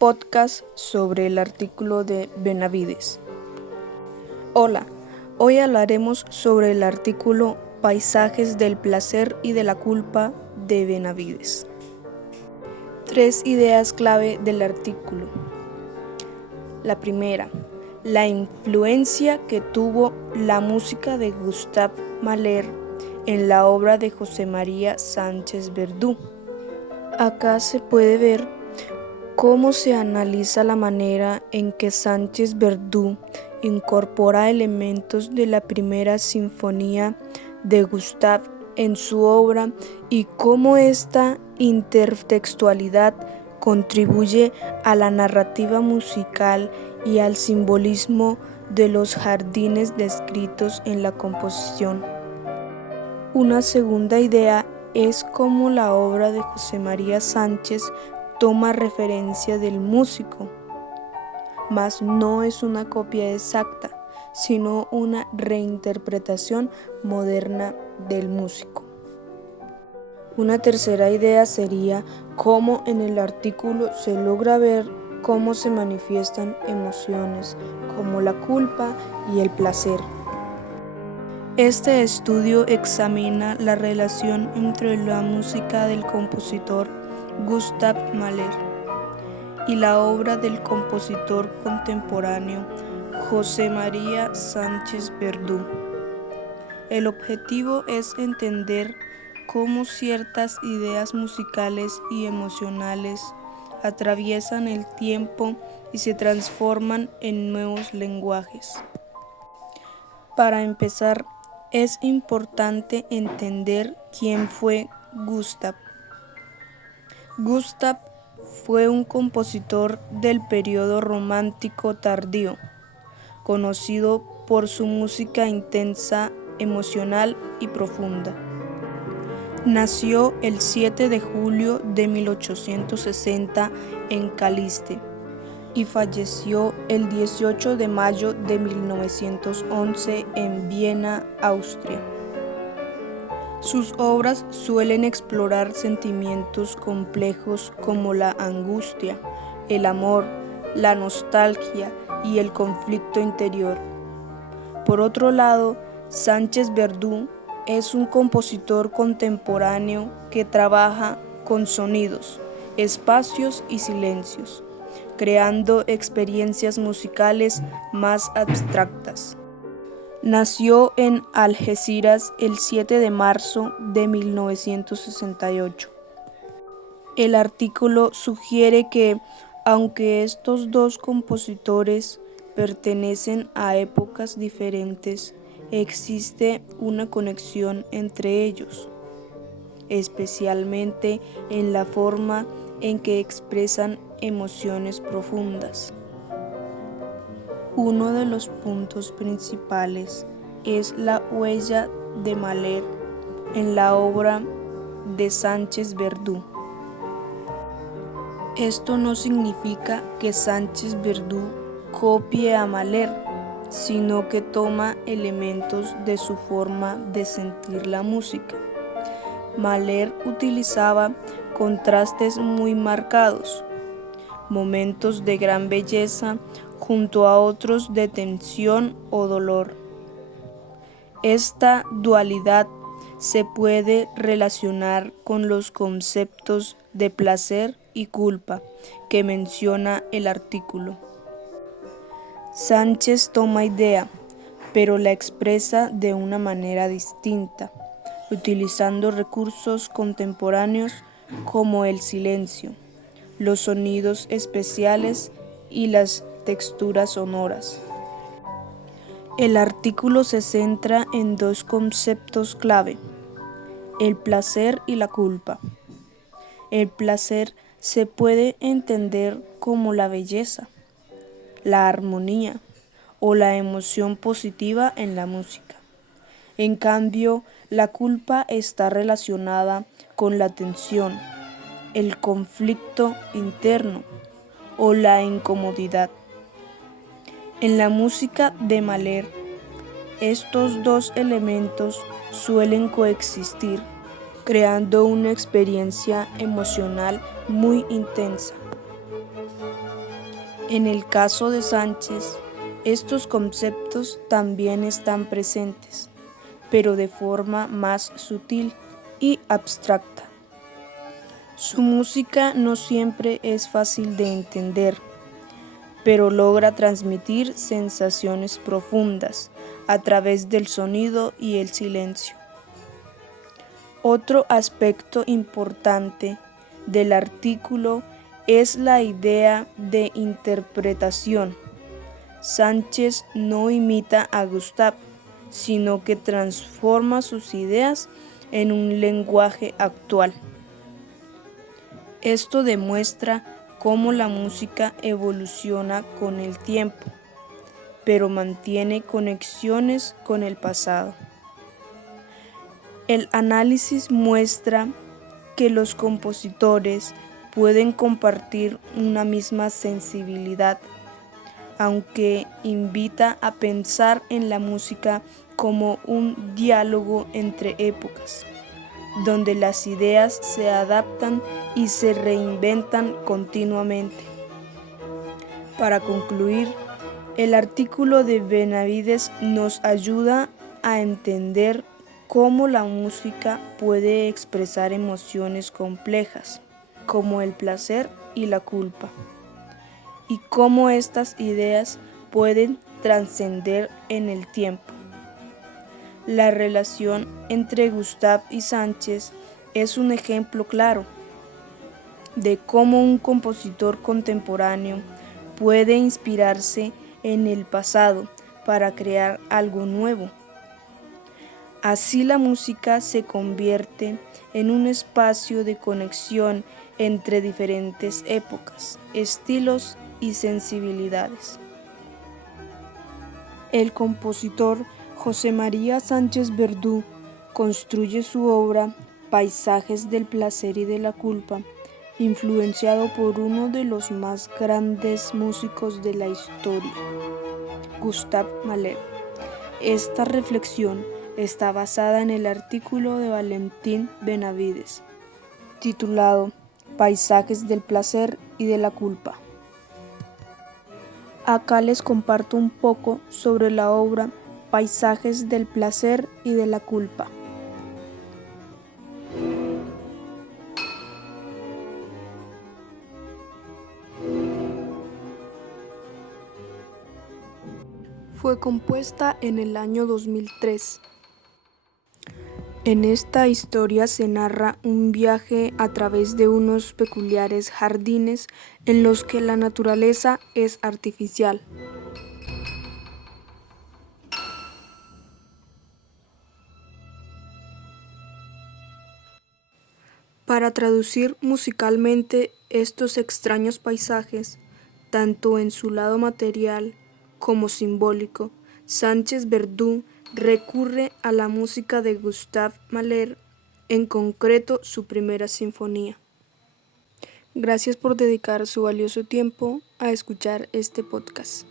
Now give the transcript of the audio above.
podcast sobre el artículo de Benavides. Hola, hoy hablaremos sobre el artículo Paisajes del placer y de la culpa de Benavides. 3 ideas clave del artículo. La primera, la influencia que tuvo la música de Gustave Mahler en la obra de José María Sánchez Verdú. Acá se puede ver cómo se analiza la manera en que Sánchez Verdú incorpora elementos de la primera sinfonía de Gustave en su obra y cómo esta intertextualidad contribuye a la narrativa musical y al simbolismo de los jardines descritos en la composición. Una segunda idea es cómo la obra de José María Sánchez toma referencia del músico, mas no es una copia exacta, sino una reinterpretación moderna del músico. Una tercera idea sería cómo en el artículo se logra ver cómo se manifiestan emociones como la culpa y el placer. Este estudio examina la relación entre la música del compositor Gustave Mahler y la obra del compositor contemporáneo José María Sánchez Verdú. El objetivo es entender cómo ciertas ideas musicales y emocionales atraviesan el tiempo y se transforman en nuevos lenguajes. Para empezar, es importante entender quién fue Gustave. Gustave fue un compositor del periodo romántico tardío, conocido por su música intensa, emocional y profunda. Nació el 7 de julio de 1860 en Caliste y falleció el 18 de mayo de 1911 en Viena, Austria. Sus obras suelen explorar sentimientos complejos como la angustia, el amor, la nostalgia y el conflicto interior. Por otro lado, Sánchez Verdú es un compositor contemporáneo que trabaja con sonidos, espacios y silencios, creando experiencias musicales más abstractas. Nació en Algeciras el 7 de marzo de 1968. El artículo sugiere que, aunque estos dos compositores pertenecen a épocas diferentes, existe una conexión entre ellos, especialmente en la forma en que expresan emociones profundas. Uno de los puntos principales es la huella de Mahler en la obra de Sánchez Verdú. Esto no significa que Sánchez Verdú copie a Mahler, sino que toma elementos de su forma de sentir la música. Mahler utilizaba contrastes muy marcados, momentos de gran belleza junto a otros de tensión o dolor. Esta dualidad se puede relacionar con los conceptos de placer y culpa que menciona el artículo. Sánchez toma idea, pero la expresa de una manera distinta, utilizando recursos contemporáneos como el silencio, los sonidos especiales y las texturas sonoras. El artículo se centra en dos conceptos clave: el placer y la culpa. El placer se puede entender como la belleza, la armonía o la emoción positiva en la música. En cambio, la culpa está relacionada con la tensión, el conflicto interno o la incomodidad. En la música de Mahler, estos dos elementos suelen coexistir, creando una experiencia emocional muy intensa. En el caso de Sánchez, estos conceptos también están presentes, pero de forma más sutil y abstracta. Su música no siempre es fácil de entender, pero logra transmitir sensaciones profundas a través del sonido y el silencio. Otro aspecto importante del artículo es la idea de interpretación. Sánchez no imita a Gustav, sino que transforma sus ideas en un lenguaje actual. Esto demuestra cómo la música evoluciona con el tiempo, pero mantiene conexiones con el pasado. El análisis muestra que los compositores pueden compartir una misma sensibilidad, aunque invita a pensar en la música como un diálogo entre épocas, donde las ideas se adaptan y se reinventan continuamente. Para concluir, el artículo de Benavides nos ayuda a entender cómo la música puede expresar emociones complejas, como el placer y la culpa, y cómo estas ideas pueden trascender en el tiempo. La relación entre Gustav y Sánchez es un ejemplo claro de cómo un compositor contemporáneo puede inspirarse en el pasado para crear algo nuevo. Así la música se convierte en un espacio de conexión entre diferentes épocas, estilos y sensibilidades. El compositor José María Sánchez Verdú construye su obra Paisajes del placer y de la culpa, influenciado por uno de los más grandes músicos de la historia, Gustav Mahler. Esta reflexión está basada en el artículo de Valentín Benavides, titulado Paisajes del placer y de la culpa. Acá les comparto un poco sobre la obra Paisajes del placer y de la culpa. Fue compuesta en el año 2003. En esta historia se narra un viaje a través de unos peculiares jardines en los que la naturaleza es artificial. Para traducir musicalmente estos extraños paisajes, tanto en su lado material como simbólico, Sánchez Verdú recurre a la música de Gustav Mahler, en concreto su primera sinfonía. Gracias por dedicar su valioso tiempo a escuchar este podcast.